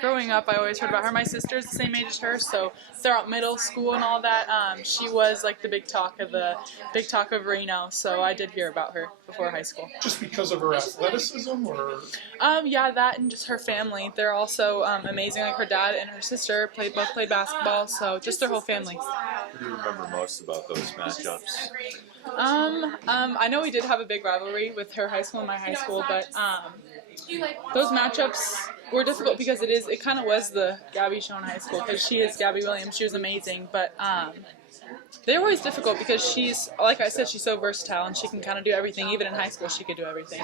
Growing up, I always heard about her. My sister's the same age as her, so throughout middle school and all that, she was like the big talk of Reno. So I did hear about her before high school. Just because of her athleticism, or? Yeah, that and just her family. They're also amazing. Like her dad and her sister both played basketball, so just their whole family. What do you remember most about those matchups? I know we did have a big rivalry with her high school and my high school, but those matchups were difficult because it kind of was the Gabby show in high school because she is Gabby Williams. She was amazing, but they're always difficult because she's, like I said, she's so versatile and she can kind of do everything. Even in high school, she could do everything.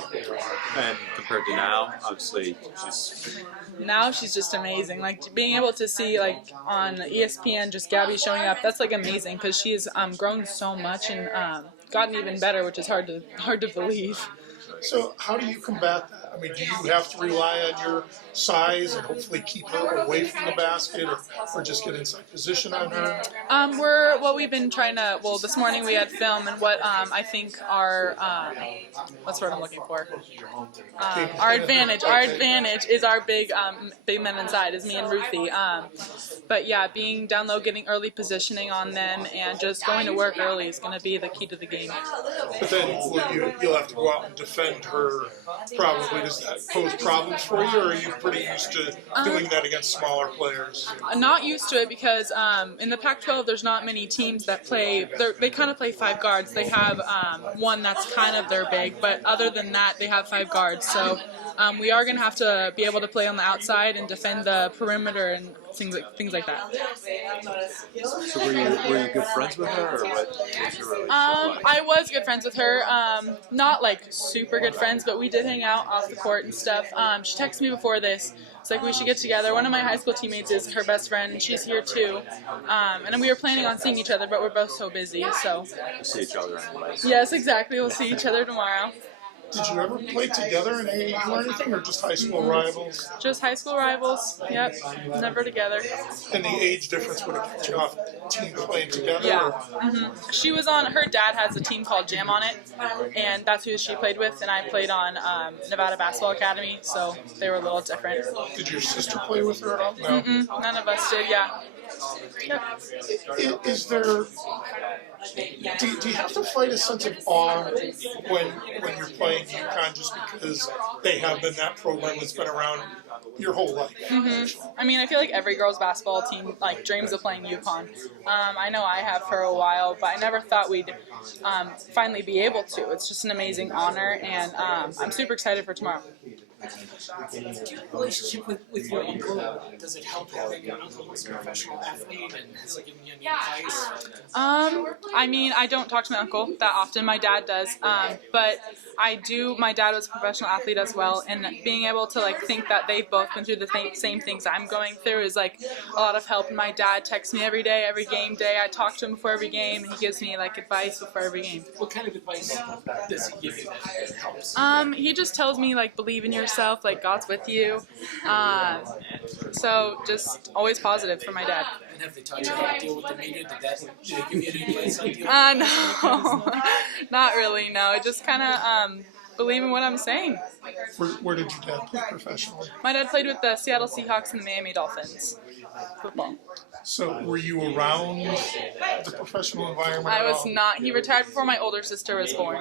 And compared to now, obviously, she's just amazing. Like being able to see like on ESPN just Gabby showing up, that's like amazing because she's grown so much and gotten even better, which is hard to believe. So how do you combat that? I mean, do you have to rely on your size and hopefully keep her away from the basket, or just get inside position on her? We've been trying to. Well, this morning we had film, and what I think our what's the word I'm looking for? Our advantage is our big men inside, is me and Ruthie. But yeah, being down low, getting early positioning on them, and just going to work early is going to be the key to the game. But then you'll have to go out and defend her. Probably does that pose problems for you, or are you pretty used to doing that against smaller players? Not used to it because in the Pac-12 there's not many teams that play. They kind of play five guards. They have one that's kind of their big, but other than that they have five guards. So we are going to have to be able to play on the outside and defend the perimeter and things like that. So were you good friends with her, or what? I was good friends with her. Not like super good friends, but we did hang out off the court and stuff. She texted me before this. It's like we should get together. One of my high school teammates is her best friend, and she's here too. And we were planning on seeing each other, but we're both so busy. So we'll see each other anyways. Yes, exactly. We'll see each other tomorrow. Did you ever play together in AAU or anything, or just high school rivals? Just high school rivals, yep. Never together. And the age difference would have kept you off team playing together? Yeah. She was on, her dad has a team called Jam on it, and that's who she played with, and I played on Nevada Basketball Academy, so they were a little different. Did your sister play with her at all? No. None of us did, yeah. Yep. Is there... Do you have to fight a sense of awe when you're playing UConn just because they have been that program that's been around your whole life? I mean, I feel like every girls' basketball team like dreams of playing UConn. I know I have for a while, but I never thought we'd finally be able to. It's just an amazing honor, and I'm super excited for tomorrow. Do you have a relationship with your uncle? Does it help having an uncle who's a professional athlete and has given you any advice? I mean, I don't talk to my uncle that often. My dad does, but I do. My dad was a professional athlete as well, and being able to like think that they've both been through the same things I'm going through is like a lot of help. And my dad texts me every day, every game day. I talk to him before every game, and he gives me like advice before every game. What kind of advice does he give you that helps? He just tells me like believe in yourself, like God's with you. So just always positive for my dad. And have they taught you how to deal with the media? Did they give you any advice on dealing with No, not really. No, just kind of believe in what I'm saying. Where did your dad play professionally? My dad played with the Seattle Seahawks and the Miami Dolphins football. So were you around the professional environment I at was all? not. He retired before my older sister was born.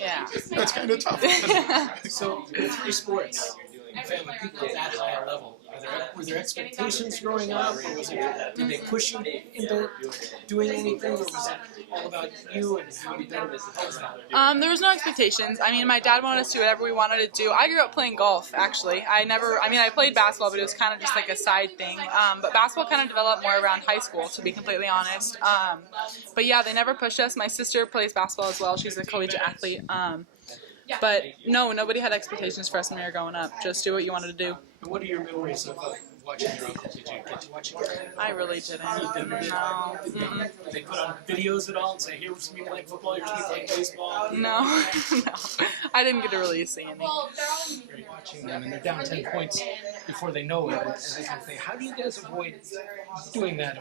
Yeah. That's kind of tough. So with your sports and family, people at that higher level, were there expectations growing up, or did they push you into doing anything, or was it all about you and how you did it? There was no expectations. I mean, my dad wanted us to do whatever we wanted to do. I grew up playing golf, actually. I played basketball, but it was kind of just like a side thing. But basketball kind of developed more around high school, to be completely honest. But yeah, they never pushed us. My sister plays basketball as well. She's a collegiate athlete. But no, nobody had expectations for us when we were growing up. Just do what you wanted to do. And what are your memories of watching your uncle? Did you get to watch him? I really didn't. No. Did they put on videos at all and say, here's me playing football, here's me playing baseball? No. I didn't get to really see any. You're watching them, and they're down 10 points before they know it. And they can say, how do you guys avoid doing that?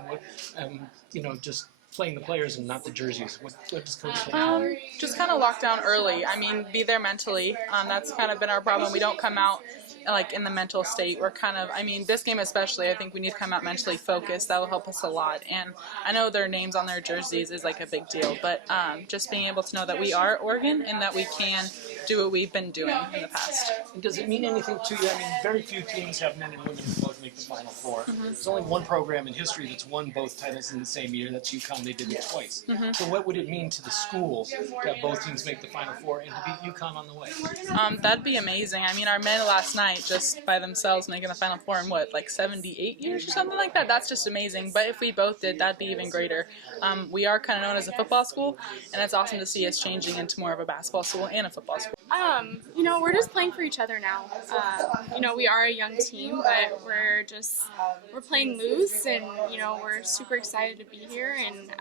And what, just playing the players and not the jerseys? What does Coach think? Just kind of lock down early. I mean, be there mentally. That's kind of been our problem. We don't come out like in the mental state. We're kind of, I mean, this game especially, I think we need to come out mentally focused. That will help us a lot. And I know their names on their jerseys is like a big deal, but just being able to know that we are Oregon and that we can do what we've been doing in the past. And does it mean anything to you? I mean, very few teams have men and women who both make the Final Four. Mm-hmm. There's only one program in history that's won both titles in the same year. That's UConn. They did it twice. Mm-hmm. So what would it mean to the school to have both teams make the Final Four and to beat UConn on the way? That'd be amazing. I mean, our men last night just by themselves making the Final Four in what, like 78 years or something like that? That's just amazing. But if we both did, that'd be even greater. We are kind of known as a football school, and it's awesome to see us changing into more of a basketball school and a football school. We're just playing for each other now. We are a young team, but we're playing loose, and we're super excited to be here, and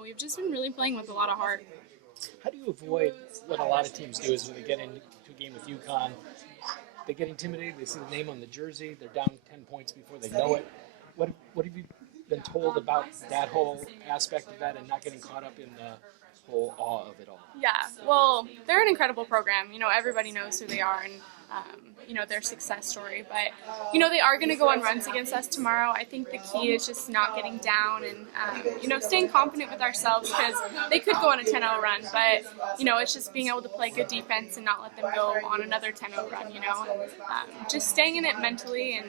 we've just been really playing with a lot of heart. How do you avoid what a lot of teams do is when they get into a game with UConn, they get intimidated, they see the name on the jersey, they're down 10 points before they know it. What have you been told about that whole aspect of that and not getting caught up in the whole awe of it all? Yeah, well, they're an incredible program. Everybody knows who they are and, their success story. But, they are going to go on runs against us tomorrow. I think the key is just not getting down and, staying confident with ourselves because they could go on a 10-0 run. But, it's just being able to play good defense and not let them go on another 10-0 run, and, just staying in it mentally and,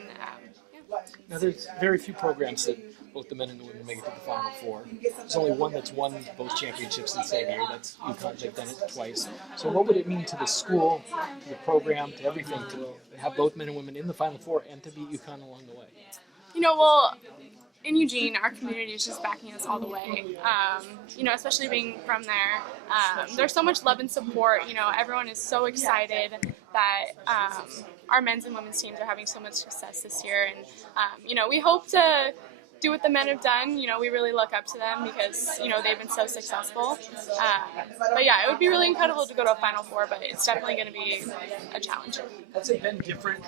Now, there's very few programs that both the men and the women make it to the Final Four. There's only one that's won both championships in the same year. That's UConn. They've done it twice. So what would it mean to the school, to the program, to everything, to have both men and women in the Final Four and to beat UConn along the way? In Eugene, our community is just backing us all the way. Especially being from there. There's so much love and support. Everyone is so excited that our men's and women's teams are having so much success this year. And, we hope to do what the men have done. We really look up to them because, they've been so successful. But yeah, it would be really incredible to go to a Final Four, but it's definitely going to be a challenge. Has it been different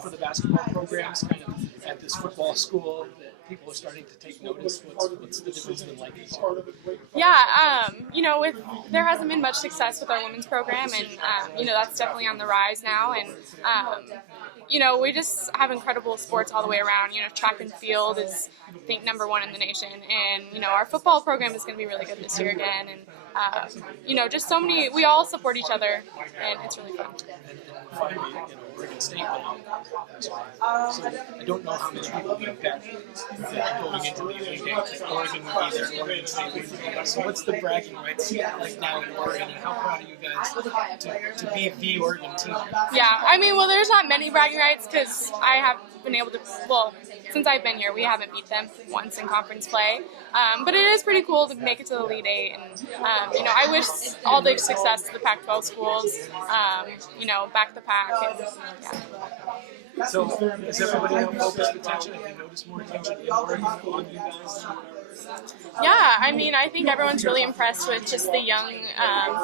for the basketball programs kind of at this football school that people are starting to take notice? What's the difference been like this year? Yeah, there hasn't been much success with our women's program, and that's definitely on the rise now. And we just have incredible sports all the way around. Track and field is, I think, #1 in the nation, and our football program is going to be really good this year again. And just so many. We all support each other, and it's really fun. Finally, Oregon State went out. So I don't know how many people would bet that going into the Elite Eight that Oregon would be there, Oregon State would be there. So what's the bragging rights like now in Oregon, and how proud are you guys to be the Oregon team? Yeah, there's not many bragging rights because I have been able to, since I've been here, we haven't beat them once in conference play. But it is pretty cool to make it to the Elite Eight, and I wish all the success to the Pac-12 schools. Back the pack. And, yeah. So is everybody now focused attention? Have you noticed more attention in Oregon on you guys? Yeah, I think everyone's really impressed with just the young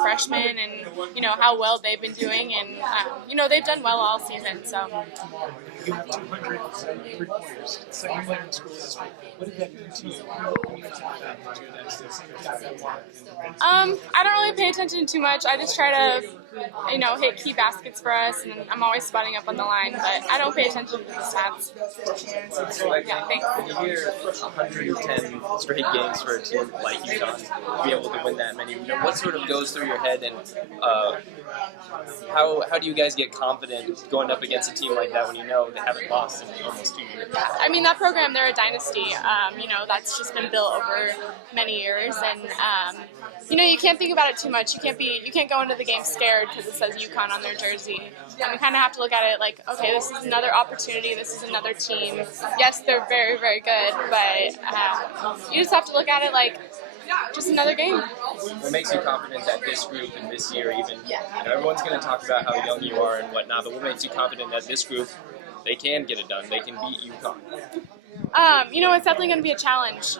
freshmen and, how well they've been doing. And, they've done well all season. So. You have 200 reporters, second player in school history. What did that mean to you? I don't really pay attention too much. I just try to, hit key baskets for us, and I'm always spotting up on the line, but I don't pay attention to the stats. Yeah, thanks. When you hear 110 straight games for a team like UConn, to be able to win that many, what sort of goes through your head, and how do you guys get confident going up against a team like that when you know they haven't lost in almost 2 years? That program, they're a dynasty. That's just been built over many years, and you can't think about it too much. You can't go into the game scared because it says UConn on their jersey. And we kind of have to look at it like, okay, this is another opportunity. This is another team. Yes, they're very, very good, but you just have to look at it like just another game. What makes you confident that this group and this year even, everyone's going to talk about how young you are and whatnot, but what makes you confident that this group, they can get it done, they can beat UConn? It's definitely going to be a challenge.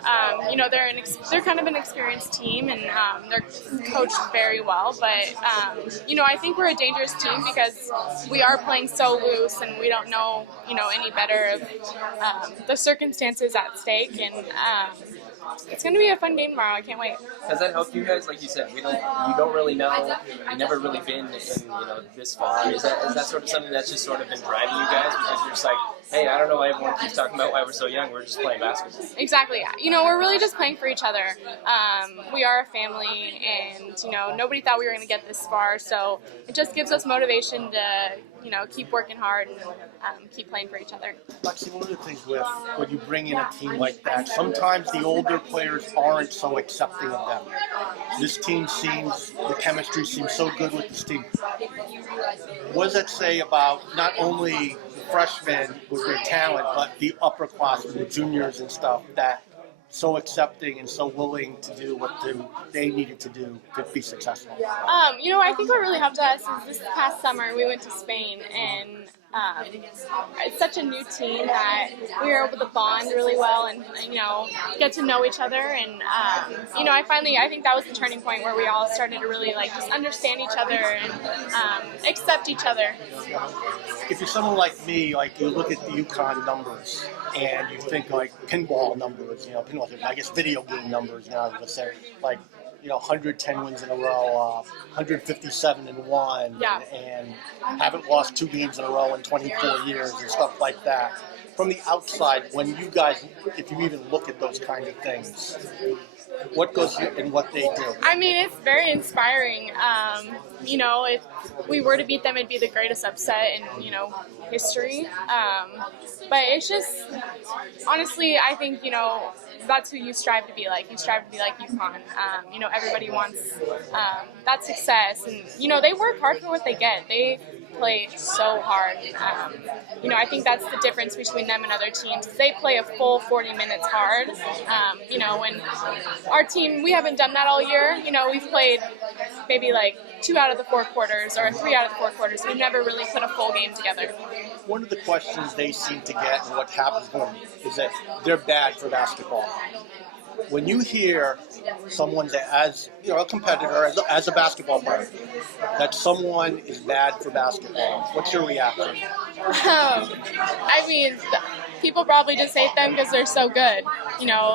They're kind of an experienced team, and they're coached very well. But I think we're a dangerous team because we are playing so loose, and we don't know any better of the circumstances at stake. And It's going to be a fun game tomorrow. I can't wait. Has that helped you guys? Like you said, you don't really know. You've never really been in this far. Is that sort of something that's just sort of been driving you guys because you're just like, hey, I don't know why everyone keeps talking about why we're so young. We're just playing basketball. Exactly. We're really just playing for each other. We are a family, and nobody thought we were going to get this far. So it just gives us motivation to keep working hard and keep playing for each other. Lexi, one of the things when you bring in a team like that, sometimes the older players aren't so accepting of them. This team the chemistry seems so good with this team. What does that say about not only the freshmen with their talent, but the upperclassmen, the juniors and stuff, that so accepting and so willing to do what they needed to do to be successful? I think what really helped us is this past summer we went to Spain, and it's such a new team that we were able to bond really well and get to know each other, and I think that was the turning point where we all started to really just understand each other and accept each other. If you're someone like me, you look at the UConn numbers and you think pinball numbers, I guess video game numbers now, let's say 110 wins in a row, 157-1, Yeah. and haven't lost 2 games in a row in 24 years and stuff like that. From the outside, when you guys, if you even look at those kind of things, what goes in what they do? I mean, it's very inspiring. If we were to beat them, it'd be the greatest upset in, history. But it's just, honestly, I think, that's who you strive to be like. You strive to be like UConn. Everybody wants that success. And, they work hard for what they get. They play so hard. I think that's the difference between them and other teams. They play a full 40 minutes hard. When our team, we haven't done that all year. We've played maybe 2 out of the 4 quarters or 3 out of the 4 quarters. We've never really put a full game together. One of the questions they seem to get and what happens to them is that they're bad for basketball. When you hear someone that, as a competitor, as a basketball player, that someone is bad for basketball, what's your reaction? I mean, people probably just hate them because they're so good.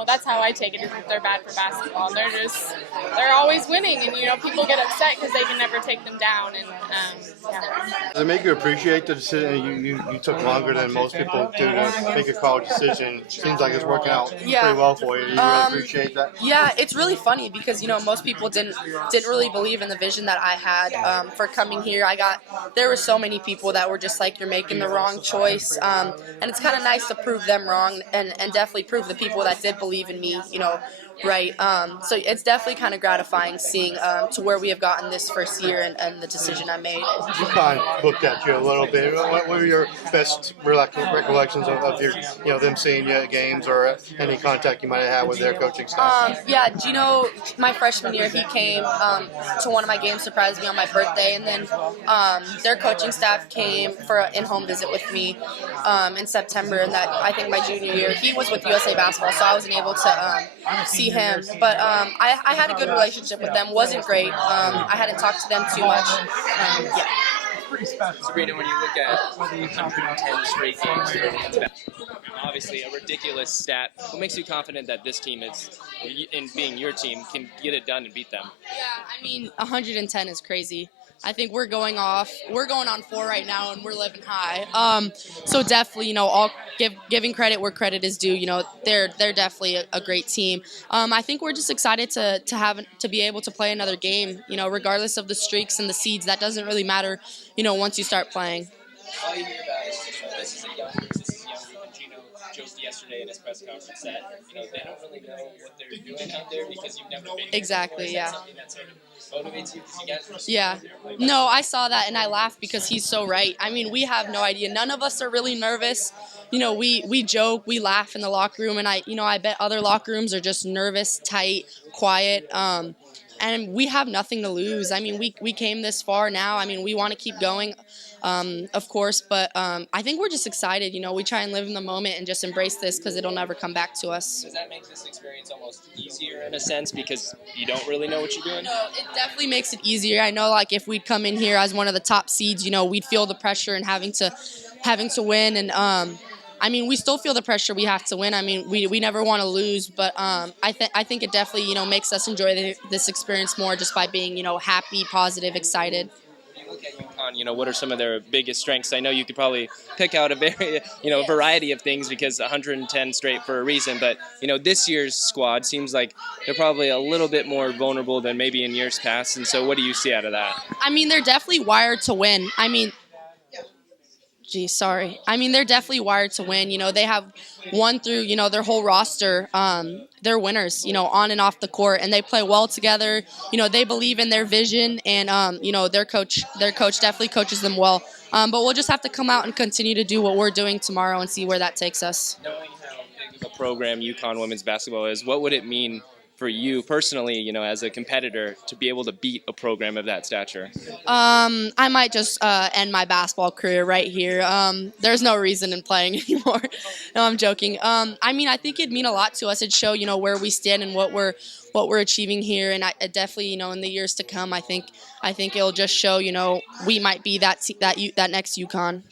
That's how I take it, is that they're bad for basketball. They're always winning, and, people get upset because they can never take them down. And, Does it make you appreciate the decision? You took longer than most people do to make a college decision. Seems like it's working out pretty well for you. Do you really appreciate that? Yeah, it's really funny because most people didn't really believe in the vision that I had for coming here. There were so many people that were just like, you're making the wrong choice, and it's kind of nice to prove them wrong and definitely prove the people that did believe in me, right. So it's definitely kind of gratifying seeing to where we have gotten this first year and the decision I made. UConn looked at you a little bit. What were your best recollections of your, them seeing you at games or any contact you might have had with their coaching staff? Gino, my freshman year, he came to one of my games, surprised me on my birthday, and then their coaching staff came for an in-home visit with me in September, and that I think my junior year, he was with USA Basketball, so I wasn't able to see him, but I had a good relationship with them. Wasn't great. I hadn't talked to them too much. Sabrina, when you look at 110 straight games, obviously a ridiculous stat. What makes you confident that this team in being your team, can get it done and beat them? Yeah, I mean, 110 is crazy. I think we're going on 4 right now, and we're living high. So definitely, all giving credit where credit is due. They're definitely a great team. I think we're just excited to be able to play another game. Regardless of the streaks and the seeds, that doesn't really matter. Once you start playing. All you hear about is this is a young group. And Gino joked yesterday in his press conference that they don't really know what they're doing out there because you've never been. Exactly. Yeah. Something that sort of motivates you because you guys. Yeah. No, I saw that and I laughed because he's so right. I mean, we have no idea. None of us are really nervous. We joke, we laugh in the locker room, and I bet other locker rooms are just nervous, tight, quiet. And we have nothing to lose. I mean, we came this far now. I mean, we want to keep going, of course, but I think we're just excited. We try and live in the moment and just embrace this because it'll never come back to us. Does that make this experience almost easier in a sense because you don't really know what you're doing? No, it definitely makes it easier. I know, if we'd come in here as one of the top seeds, we'd feel the pressure and having to win. And I mean, we still feel the pressure we have to win. I mean, we never want to lose, but I think it definitely, makes us enjoy this experience more just by being, happy, positive, excited. UConn, what are some of their biggest strengths? I know you could probably pick out a very, a variety of things because 110 straight for a reason, but, this year's squad seems like they're probably a little bit more vulnerable than maybe in years past, and so what do you see out of that? I mean, they're definitely wired to win. I mean, they're definitely wired to win. They have won through, their whole roster. They're winners, on and off the court, and they play well together. They believe in their vision, and, their coach definitely coaches them well. But we'll just have to come out and continue to do what we're doing tomorrow and see where that takes us. Knowing how big of a program UConn women's basketball is, what would it mean for you personally, as a competitor, to be able to beat a program of that stature? I might just end my basketball career right here. There's no reason in playing anymore. No, I'm joking. I mean, I think it'd mean a lot to us. It'd show, where we stand and what we're achieving here. And I definitely, in the years to come, I think it'll just show, we might be that next UConn.